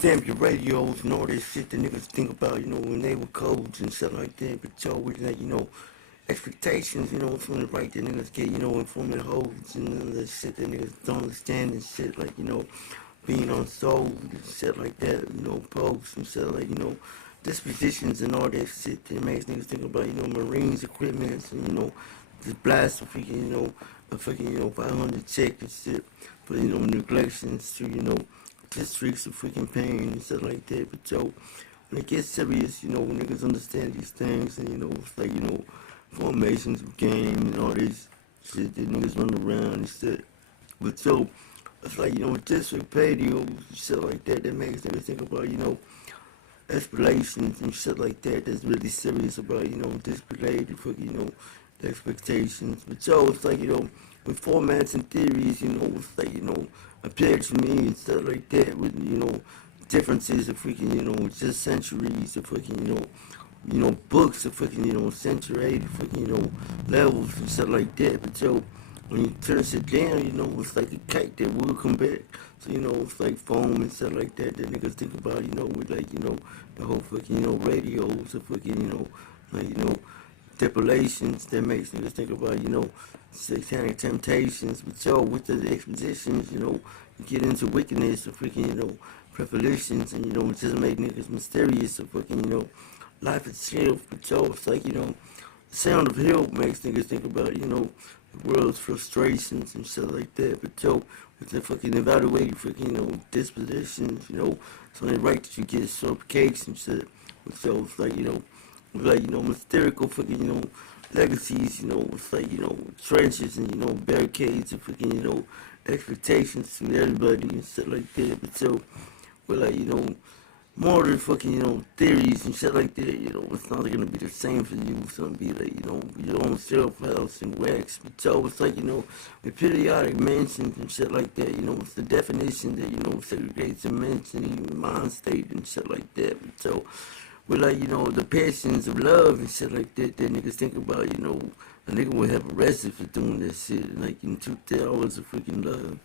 Damn your radios and all that shit that niggas think about, when they were codes and stuff like that. But yo, we like, expectations, from the right that niggas get, and from the hoes and all that shit that niggas don't understand and shit like, being on soul and shit like that, posts and shit like, dispositions and all that shit that makes niggas think about, Marines equipment and, just blast a freaking, a fucking, 500 check and shit. But, neglections to, just streaks of freaking pain and stuff like that. But yo, when it gets serious, when niggas understand these things and it's like, formations of game and all this shit that niggas run around and shit. But yo, it's like, district patios and shit like that that makes niggas think about, aspirations and shit like that that's really serious about, display the fucking, the expectations. But yo, it's like, with formats and theories, it's like, appeared to me and stuff like that with, differences of freaking, just centuries of fucking, books of fucking, century fucking, levels and stuff like that. But yo, when you turn shit down, it's like a kite that will come back. So, it's like foam and stuff like that that niggas think about, with like, the whole fucking, radios or fucking, like, depilations that makes niggas think about, satanic temptations. But yo, with the expositions, you get into wickedness or freaking, preparations and, just make niggas mysterious or fucking, life itself. But yo, it's like, the sound of help makes niggas think about, the world's frustrations and shit like that. But yo, with the fucking evaluating fucking, dispositions, it's only right that you get some cakes and shit. But yo, it's like, like, mysterical fucking, legacies, it's like, trenches and, barricades and fucking, expectations to everybody and shit like that. But so, we're like, more than fucking, theories and shit like that, it's not gonna be the same for you. It's gonna be like, your own self-house and wax. But so, it's like, the periodic mentions and shit like that, it's the definition that, segregates a mention, mind state and shit like that. But so, with like, the passions of love and shit like that, that niggas think about, a nigga would have arrested for doing that shit, like in 2 hours of freaking love.